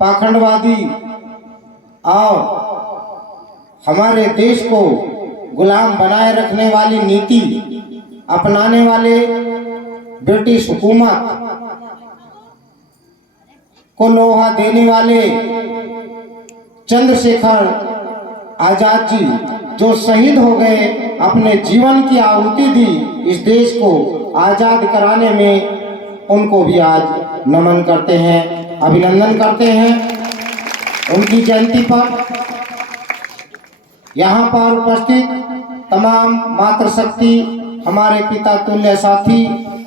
पाखंडवादी और हमारे देश को गुलाम बनाए रखने वाली नीति अपनाने वाले ब्रिटिश हुकूमत को लोहा देने वाले चंद्रशेखर आजाद जी जो शहीद हो गए, अपने जीवन की आहुति दी इस देश को आजाद कराने में, उनको भी आज नमन करते हैं, अभिनंदन करते हैं उनकी जयंती पर। यहाँ पर उपस्थित तमाम मातृशक्ति, हमारे पिता तुल्य साथी,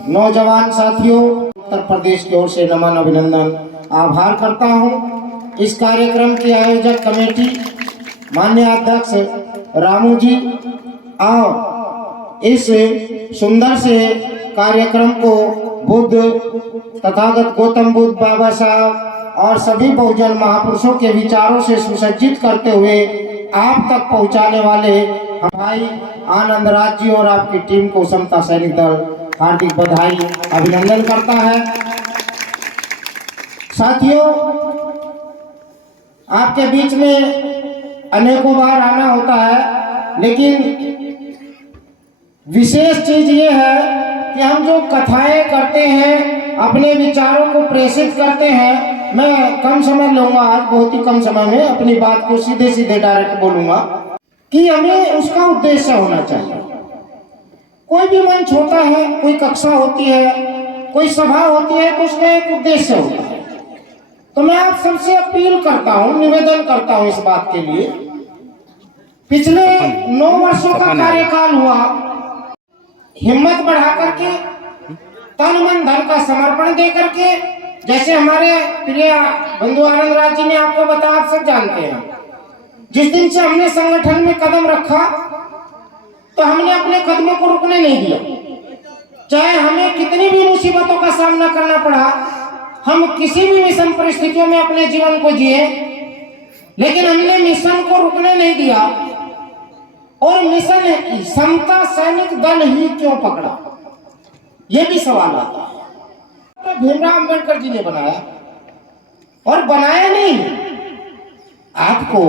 नौजवान साथियों, उत्तर प्रदेश की ओर से नमन अभिनंदन आभार करता हूँ। इस कार्यक्रम की आयोजक कमेटी माननीय अध्यक्ष रामू जी और इस सुंदर से कार्यक्रम को बुद्ध तथागत गौतम बुद्ध बाबा साहब और सभी बहुजन महापुरुषों के विचारों से सुसज्जित करते हुए आप तक पहुंचाने वाले भाई आनंद राज जी और आपकी टीम को समता सैनिक दल हार्दिक बधाई अभिनंदन करता है। साथियों, आपके बीच में अनेकों बार आना होता है, लेकिन विशेष चीज ये है कि हम जो कथाएं करते हैं, अपने विचारों को प्रेषित करते हैं, मैं कम समय लूंगा, आज बहुत ही कम समय में अपनी बात को सीधे सीधे डायरेक्ट बोलूंगा कि हमें उसका उद्देश्य होना चाहिए। कोई भी मंच होता है, कोई कक्षा होती है, कोई सभा होती है, तो उसका एक उद्देश्य होता है। तो मैं आप सबसे अपील करता हूं, निवेदन करता हूं इस बात के लिए, पिछले 9 वर्षों का कार्यकाल हुआ, हिम्मत बढ़ा करके, तन मन धन का समर्पण दे करके, जैसे हमारे प्रिय बंधु आनंद राज जी ने आपको बताया, आप सब जानते हैं, जिस दिन से हमने संगठन में कदम रखा तो हमने अपने कदमों को रुकने नहीं दिया। चाहे हमें कितनी भी मुसीबतों का सामना करना पड़ा, हम किसी भी विषम परिस्थितियों में अपने जीवन को जिए, लेकिन हमने मिशन को रुकने नहीं दिया। और मिशन समता सैनिक दल ही क्यों पकड़ा, यह भी सवाल आता है। भीमराव अंबेडकर जी ने बनाया, और बनाया नहीं, आपको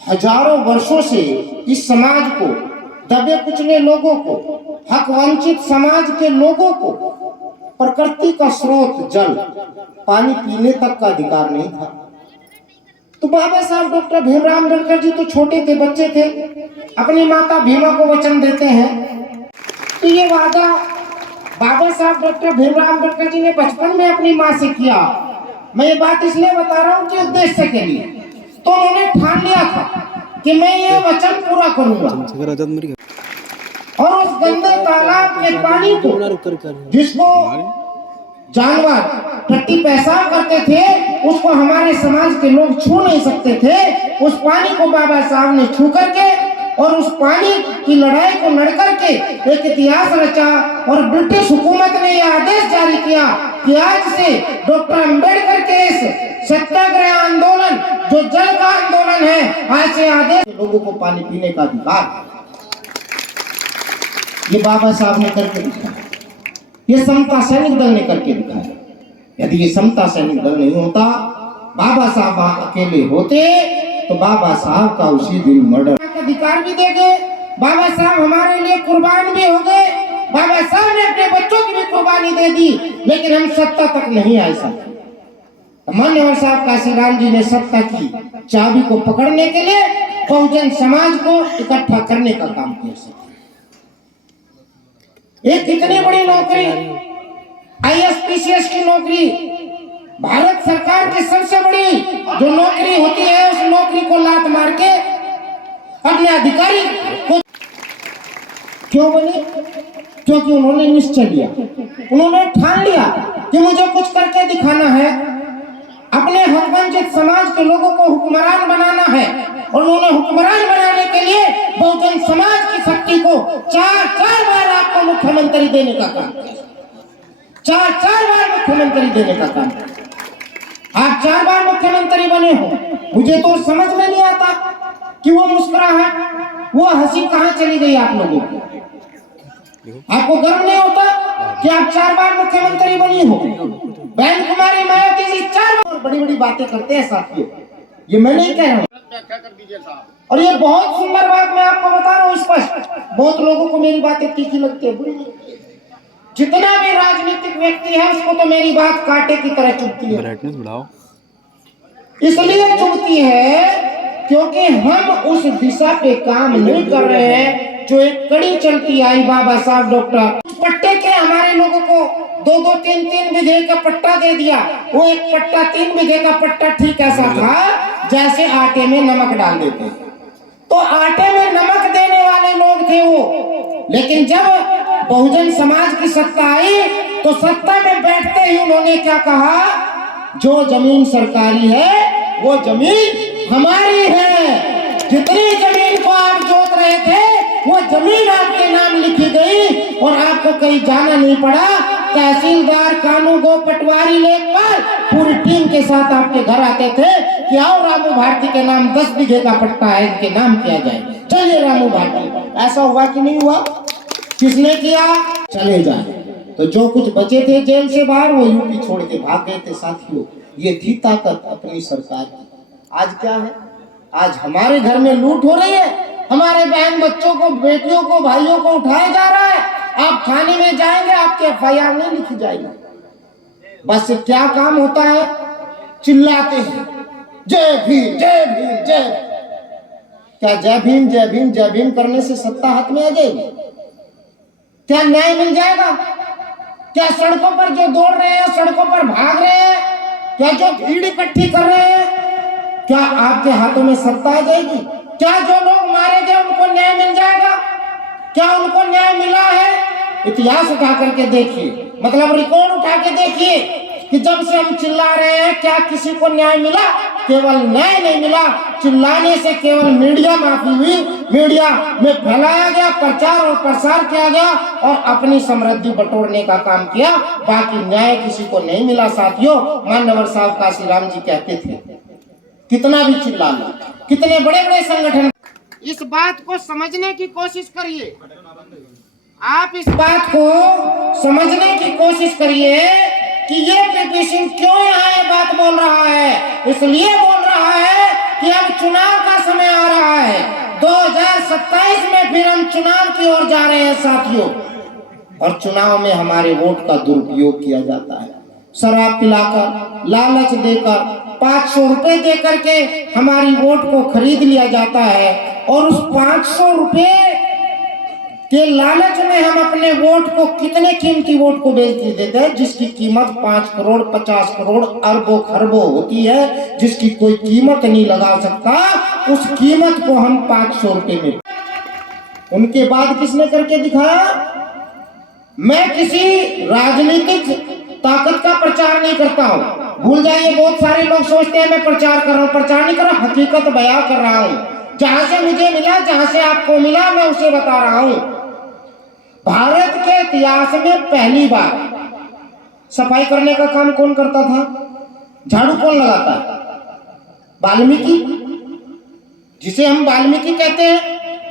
हजारों वर्षों से इस समाज को, दबे कुचले लोगों को, हक वंचित समाज के लोगों को प्रकृति का स्रोत जल, पानी पीने तक का अधिकार नहीं था। तो बाबा साहब डॉक्टर भीमराव अंबेडकर जी तो छोटे थे, बच्चे थे, अपनी माता भीमा को वचन देते हैं। तो ये वादा बाबा साहब डॉक्टर भीमराव अंबेडकर जी ने बचपन में अपनी माँ से किया। मैं ये बात इसलिए बता रहा हूँ कि उद्देश्य के लिए, तो उन्होंने ठान लिया था कि मैं ये वचन पूरा करूंगा। और उस गंदे तालाब के पानी को, जिसको जानवर टट्टी पेशाब करते थे, उसको हमारे समाज के लोग छू नहीं सकते थे, उस पानी को बाबा साहब ने छू करके और उस पानी की लड़ाई को लड़ करके एक इतिहास रचा। और ब्रिटिश हुकूमत ने यह आदेश जारी किया कि आज से डॉक्टर अंबेडकर के इस सत्याग्रह आंदोलन, जो जल का आंदोलन है, आज से आदेश लोगों को पानी पीने का अधिकार, ये बाबा साहब ने करके दिखाया, ये समता सैनिक दल ने करके दिखाया। यदि ये समता सैनिक दल नहीं होता, बाबा साहब अकेले होते, तो बाबा साहब का उसी दिन मर्डर, अधिकार भी दे गए, बाबा साहब हमारे लिए कुर्बान भी हो गए, बाबा साहब ने अपने बच्चों की भी कुर्बानी दे दी, लेकिन हम सत्ता तक नहीं आए सकते। मान्यवर साहब काशीराम जी ने सत्ता की चाबी को पकड़ने के लिए बहुजन समाज को इकट्ठा करने का काम किया। एक कितनी बड़ी नौकरी, ISPCS की नौकरी, भारत सरकार की सबसे बड़ी जो नौकरी होती है, उस नौकरी को लात मार के अपने अधिकारी को क्यों बनी? क्योंकि उन्होंने निश्चय लिया, उन्होंने ठान लिया कि मुझे कुछ करके दिखाना है, अपने हक वंचित समाज के लोगों को हुक्मरान बनाना है। और उन्होंने हुक्मरान बनाने के लिए बहुजन समाज की शक्ति को 4 बार आपको मुख्यमंत्री देने का काम किया, 4 बार मुख्यमंत्री देने का काम किया। आप 4 बार मुख्यमंत्री बने हो, मुझे तो समझ में नहीं आता कि वो मुस्कुराहट, वो हंसी कहाँ चली गई आप लोगों की। आपको गर्व नहीं होता कि आप 4 बार मुख्यमंत्री बनी हो? बहन कुमारी मायावती जी 4 बड़ी बड़ी बातें करते हैं साथियों, ये मैं नहीं कह रहा हूँ। और ये बहुत सुंदर बात मैं आपको बता रहा हूँ स्पष्ट। बहुत लोगों को मेरी बातें तीखी लगती है, बुरी लगती है। जितना भी राजनीतिक व्यक्ति है उसको तो मेरी बात कांटे की तरह चुभती है। ब्राइटनेस बढ़ाओ। इसलिए चुभती है क्योंकि हम उस दिशा पे काम नहीं कर रहे हैं जो एक कड़ी चलती आई बाबा साहब डॉक्टर पट्टे के हमारे लोगों को 2-2, 3-3 बीघे का पट्टा दे दिया। वो एक पट्टा 3 बीघे का पट्टा ठीक ऐसा था जैसे आटे में नमक डाल देते। तो आटे में नमक देने वाले लोग थे वो। लेकिन जब बहुजन समाज की सत्ता आई तो सत्ता में बैठते ही उन्होंने क्या कहा, जो जमीन सरकारी है वो जमीन हमारी है। जितनी जमीन को आप जोत रहे थे वो जमीन आपके नाम लिखी गई और आपको कहीं जाना नहीं पड़ा। तहसीलदार, कानूगो, पटवारी लेखपाल पूरी टीम के साथ आपके घर आते थे कि आओ रामू भारती के नाम 10 बीघे का पट्टा है, इनके नाम किया जाए, चलिए रामू भारती। ऐसा हुआ कि नहीं हुआ? किसने किया? चले जाए। तो जो कुछ बचे थे जेल से बाहर वो यूपी छोड़ के भाग गए थे साथियों। ये थी ताकत अपनी सरकार की। आज क्या है? आज हमारे घर में लूट हो रही है, हमारे बहन बच्चों को, बेटियों को, भाइयों को उठाया जा रहा है। आप थाने में जाएंगे आपके FIR नहीं लिखी जाएगी। बस क्या काम होता है? चिल्लाते हैं जय भीम जय भीम जय। क्या जय भीम जय भीम जय भीम करने से सत्ता हाथ में आ जाएगी? क्या न्याय मिल जाएगा? क्या सड़कों पर जो दौड़ रहे हैं, सड़कों पर भाग रहे हैं, क्या जो भीड़ इकट्ठी कर रहे हैं, क्या आपके हाथों में सत्ता आ जाएगी? क्या जो लोग मारे गए उनको न्याय मिल जाएगा? क्या उनको न्याय मिला है? इतिहास उठा करके देखिए, मतलब रिकॉर्ड उठा के देखिए कि जब से हम चिल्ला रहे हैं क्या किसी को न्याय मिला? केवल न्याय नहीं मिला, चिल्लाने से केवल मीडिया माफी हुई, मीडिया में फैलाया गया, प्रचार और प्रसार किया गया और अपनी समृद्धि बटोरने का काम किया। बाकी न्याय किसी को नहीं मिला साथियों। मान्यवर साहब काशीराम जी कहते थे, कितना भी चिल्ला लो, कितने बड़े बड़े संगठन। इस बात को समझने की कोशिश करिए, आप इस बात को समझने की कोशिश करिए कि ये पीपी सिंह क्यों यहाँ ये बात बोल रहा है। इसलिए बोल रहा है कि अब चुनाव का समय आ रहा है। 2027 में फिर हम चुनाव की ओर जा रहे हैं साथियों, और चुनाव में हमारे वोट का दुरुपयोग किया जाता है। शराब पिलाकर, लालच देकर, 500 रुपए देकर के हमारी वोट को खरीद लिया जाता है और उस 500 रुपए के लालच में हम अपने वोट को, कितने कीमती वोट को बेच देते हैं जिसकी कीमत 5 करोड़, 50 करोड़, अरबों खरबों होती है, जिसकी कोई कीमत नहीं लगा सकता। उस कीमत को हम 500 रुपए में, उनके बाद किसने करके दिखाया? मैं किसी राजनीतिक ताकत का प्रचार नहीं करता हूँ, भूल जाइए। बहुत सारे लोग सोचते हैं मैं प्रचार कर रहा हूँ। प्रचार नहीं कर रहा, हकीकत बयां कर रहा हूँ। जहां से मुझे मिला, जहां से आपको मिला, मैं उसे बता रहा हूँ। भारत के इतिहास में पहली बार सफाई करने का काम कौन करता था? झाड़ू कौन लगाता है? वाल्मीकि, जिसे हम वाल्मीकि कहते हैं,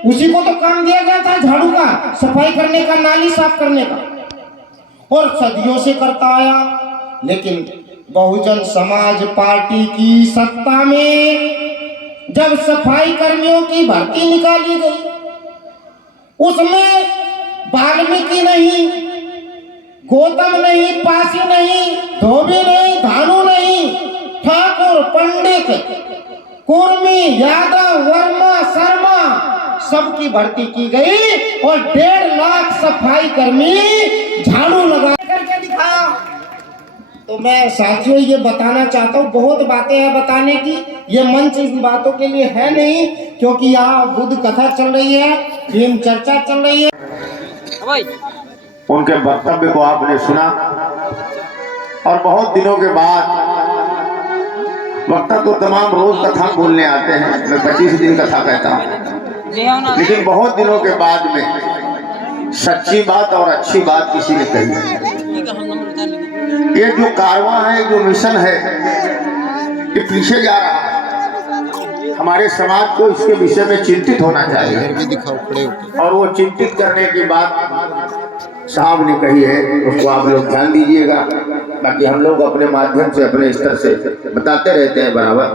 उसी को तो काम दिया गया था झाड़ू का, सफाई करने का, नाली साफ करने का, और सदियों से करता आया। लेकिन बहुजन समाज पार्टी की सत्ता में जब सफाई कर्मियों की भर्ती निकाली गई, उसमें वाल्मीकि नहीं, गौतम नहीं, पासी नहीं, धोबी नहीं, धानु नहीं, ठाकुर, पंडित, कुर्मी, यादव, वर्मा, शर्मा, सबकी भर्ती की गई और 1.5 लाख सफाई कर्मी झाड़ू लगा करके दिखाया। तो मैं साथियों ये बताना चाहता हूँ, बहुत बातें हैं बताने की, ये मंच इन बातों के लिए है नहीं, क्योंकि यहाँ बुद्ध कथा चल रही है, भीम चर्चा चल रही है। उनके वक्तव्य को आपने सुना और बहुत दिनों के बाद, वक्ता तो तमाम रोज कथा बोलने आते हैं, मैं 25 दिन कथा कहता हूँ, लेकिन बहुत दिनों के बाद में सच्ची बात और अच्छी बात किसी ने कही। ये जो कारवां है, जो मिशन है, ये पीछे जा रहा है। हमारे समाज को इसके विषय में चिंतित होना चाहिए और वो चिंतित करने की बात साहब ने कही है, उसको आप लोग ध्यान दीजिएगा। बाकी हम लोग अपने माध्यम से अपने स्तर से बताते रहते हैं बराबर।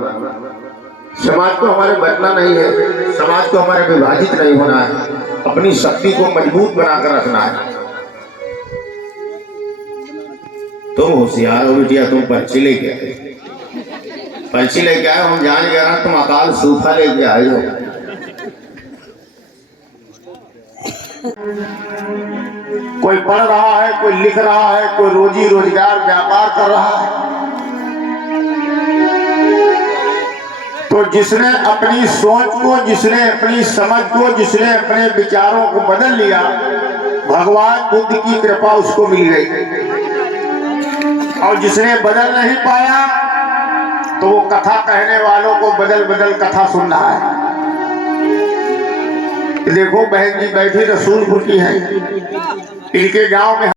समाज को हमारे बदलना नहीं है, समाज को हमारे विभाजित नहीं होना है, अपनी शक्ति को मजबूत बनाकर रखना है। तुम होशियार हो बिटिया, तुम पर्ची लेके आए, पर्ची लेके आए, हम जान गए तुम अकाल सूखा लेके आए हो। कोई पढ़ रहा है, कोई लिख रहा है, कोई रोजी रोजगार व्यापार कर रहा है, तो जिसने अपनी सोच को, जिसने अपनी समझ को, जिसने अपने विचारों को बदल लिया, भगवान बुद्ध की कृपा उसको मिल गई। और जिसने बदल नहीं पाया तो वो कथा कहने वालों को बदल बदल कथा सुन रहा है। देखो बहन जी बैठी रसूलपुर की है, इनके गांव में